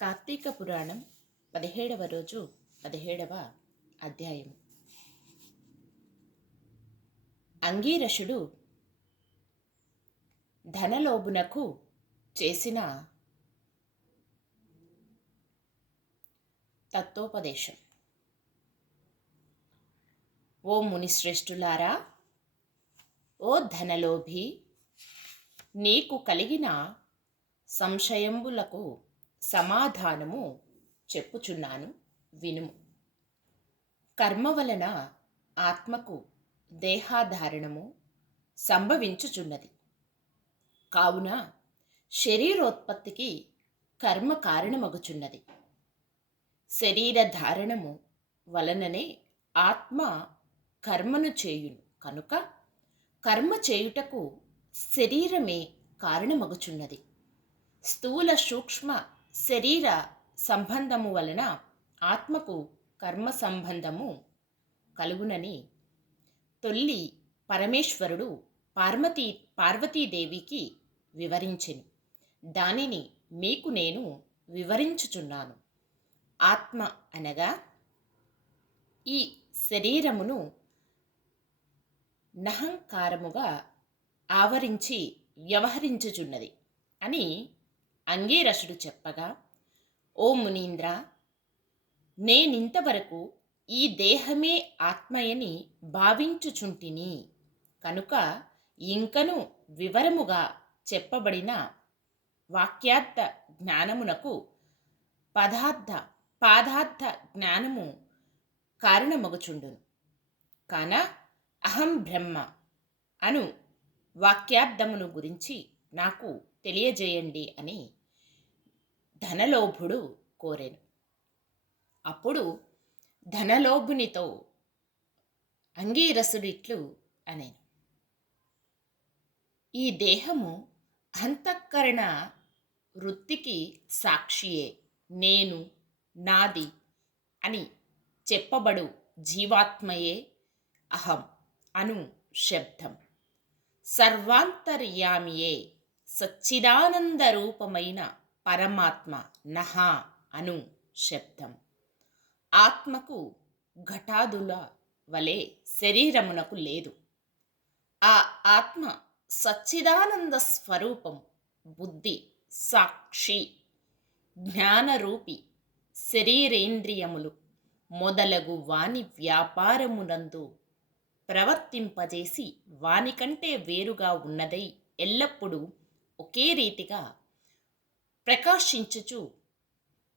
కార్తీక పురాణం 17వ రోజు 17వ అధ్యాయం. అంగీరసుడు ధనలోభునకు చేసిన తత్వోపదేశం. ఓ మునిశ్రేష్ఠులారా, ఓ ధనలోభి, నీకు కలిగిన సంశయంబులకు సమాధానము చెప్పుచున్నాను, వినుము. కర్మ వలన ఆత్మకు దేహాధారణము సంభవించుచున్నది. కావున శరీరోత్పత్తికి కర్మ కారణమగుచున్నది. శరీరధారణము వలననే ఆత్మ కర్మను చేయును కనుక కర్మ చేయుటకు శరీరమే కారణమగుచున్నది. స్థూల సూక్ష్మ శరీర సంబంధము వలన ఆత్మకు కర్మ సంబంధము కలుగునని తొల్లి పరమేశ్వరుడు పార్వతీదేవికి వివరించెను. దానిని మీకు నేను వివరించుచున్నాను. ఆత్మ అనగా ఈ శరీరమును నహంకారముగా ఆవరించి వ్యవహరించుచున్నది అని అంగీరసుడు చెప్పగా, ఓ మునీంద్ర, నేనింతవరకు ఈ దేహమే ఆత్మయని భావించుచుంటిని కనుక ఇంకను వివరముగా చెప్పబడిన వాక్యార్థ జ్ఞానమునకు పాదార్థ జ్ఞానము కారణమగుచుండును. కాన అహం బ్రహ్మ అను వాక్యార్థమును గురించి నాకు తెలియజేయండి అని ధనలోభుడు కోరెను. అప్పుడు ధనలోభునితో అంగీరసుడిట్లు అనేను. ఈ దేహము అంతఃకరణ వృత్తికి సాక్షియే. నేను, నాది అని చెప్పబడు జీవాత్మయే అహం అను శబ్దం. సర్వాంతర్యామియే సచ్చిదానందరూపమైన పరమాత్మ నహ అను శబ్దం. ఆత్మకు ఘటాదుల వలె శరీరమునకు లేదు. ఆ ఆత్మ సచ్చిదానంద స్వరూపం. బుద్ధి, సాక్షి, జ్ఞానరూపి శరీరేంద్రియములు మొదలగు వాని వ్యాపారమునందు ప్రవర్తింపజేసి వానికంటే వేరుగా ఉన్నదై ఎల్లప్పుడూ ఒకే రీతిగా ప్రకాశించుచు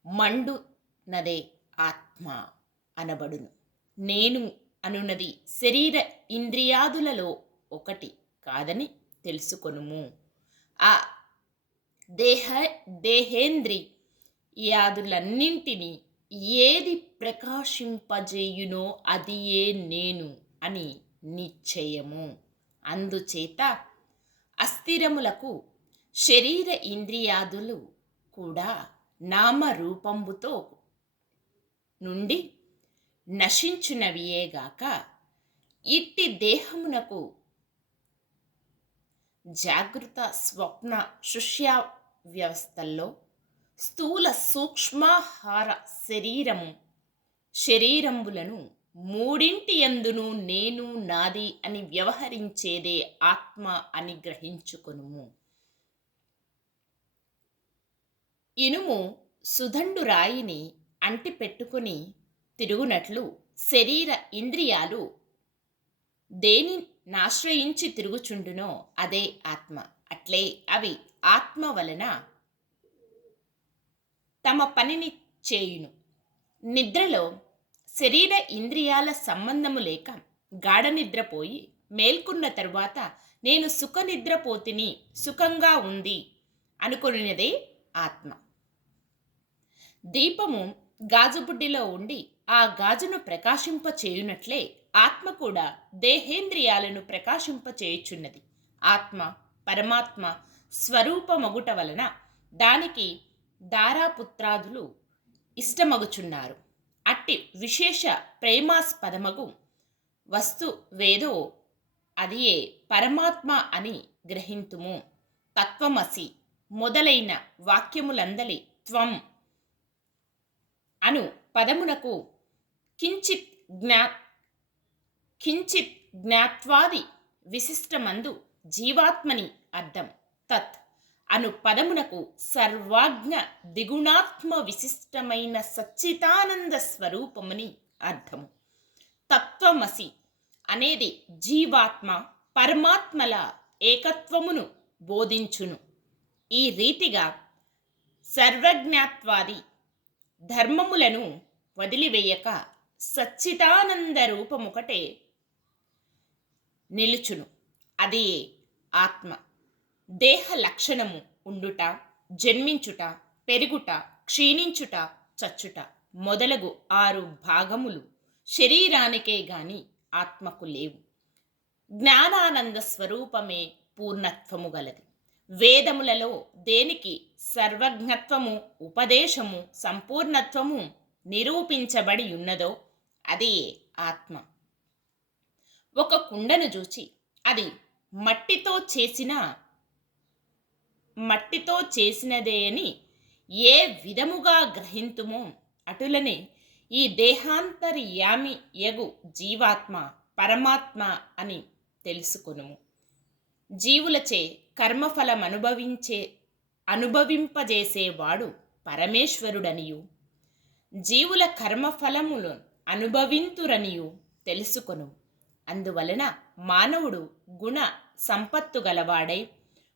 మండునదే ఆత్మ అనబడును. నేను అనున్నది శరీర ఇంద్రియాదులలో ఒకటి కాదని తెలుసుకొనుము. ఆ దేహేంద్రియాదులన్నింటినీ ఏది ప్రకాశింపజేయునో అది ఏ నేను అని నిశ్చయము. అందుచేత అస్థిరములకు శరీర ఇంద్రియాదులు కూడా నామరూపంబుతో నుండి నశించునవియేగాక ఇట్టి దేహమునకు జాగృత స్వప్న సుష్యా వ్యవస్థల్లో స్థూల సూక్ష్మాహార శరీరంబులను మూడింటి యందును నేను, నాది అని వ్యవహరించేదే ఆత్మ అని గ్రహించుకొనుము. ఇనుము సుదండు రాయిని అంటి పెట్టుకుని తిరుగునట్లు శరీర ఇంద్రియాలు దేని నాశ్రయించి తిరుగుచుండునో అదే ఆత్మ. అట్లే అవి ఆత్మ వలన తమ పనిని చేయును. నిద్రలో శరీర ఇంద్రియాల సంబంధము లేక గాఢ నిద్రపోయి మేల్కొన్న తరువాత నేను సుఖ నిద్రపోతిని, సుఖంగా ఉంది అనుకునేదే ఆత్మ. దీపము గాజుబుడ్డిలో ఉండి ఆ గాజును ప్రకాశింపచేయునట్లే ఆత్మ కూడా దేహేంద్రియాలను ప్రకాశింపచేయుచున్నది. ఆత్మ పరమాత్మ స్వరూపమగుట వలన దానికి దారాపుత్రాదులు ఇష్టమగుచున్నారు. అట్టి విశేష ప్రేమాస్పదమగు వస్తు వేదో అదియే పరమాత్మ అని గ్రహింతుము. తత్వమసి మొదలైన వాక్యములందలి త్వం అను పదమునకు కించిత్ జ్ఞా కించిత్ జ్ఞాత్వాది విశిష్టమందు జీవాత్మని అర్థం. తత్ అను పదమునకు సర్వాజ్ఞ దిగుణాత్మ విశిష్టమైన సచ్చితానంద స్వరూపముని అర్థము. తత్వమసి అనేది జీవాత్మ పరమాత్మల ఏకత్వమును బోధించును. ఈ రీతిగా సర్వజ్ఞాత్వాది ధర్మములను వదిలివేయక సచ్చిదానంద రూపముకటే నిలుచును. అది ఆత్మ. దేహ లక్షణము ఉండుట, జన్మించుట, పెరుగుట, క్షీణించుట, చచ్చుట మొదలగు 6 భాగములు శరీరానికే గాని ఆత్మకు లేవు. జ్ఞానానంద స్వరూపమే పూర్ణత్వము గలది. వేదములలో దేనికి సర్వజ్ఞత్వము, ఉపదేశము, సంపూర్ణత్వము నిరూపించబడి ఉన్నదో అది ఆత్మ. ఒక కుండను చూచి అది మట్టితో చేసినదే అని ఏ విధముగా గ్రహింతుమో అటులనే ఈ దేహాంతర్యామి యగు జీవాత్మ పరమాత్మ అని తెలుసుకొనుము. జీవులచే కర్మఫలం అనుభవింపజేసేవాడు పరమేశ్వరుడనియు, జీవుల కర్మఫలములు అనుభవింతురనియు తెలుసుకొను. అందువలన మానవుడు గుణ సంపత్తు గలవాడై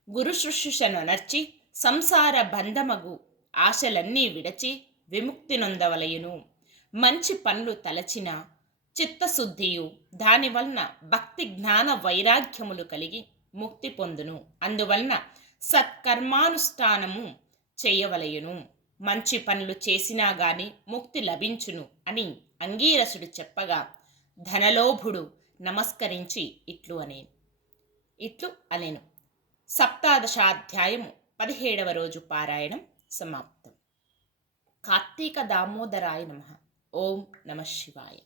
గురు శుశ్రూషనొనర్చి సంసార బంధమగు ఆశలన్నీ విడచి విముక్తి నొందవలయును. మంచి పనులు తలచిన చిత్తశుద్ధియు దానివలన భక్తి జ్ఞాన వైరాగ్యములు కలిగి ముక్తి పొందును. అందువలన సత్కర్మానుష్ఠానము చేయవలయును. మంచి పనులు చేసినా గాని ముక్తి లభించును అని అంగీరసుడు చెప్పగా ధనలోభుడు నమస్కరించి ఇట్లు అనేను. సప్తాదశాధ్యాయము 17వ రోజు పారాయణం సమాప్తం. కార్తీక దామోదరాయ నమః. ఓం నమః శివాయ.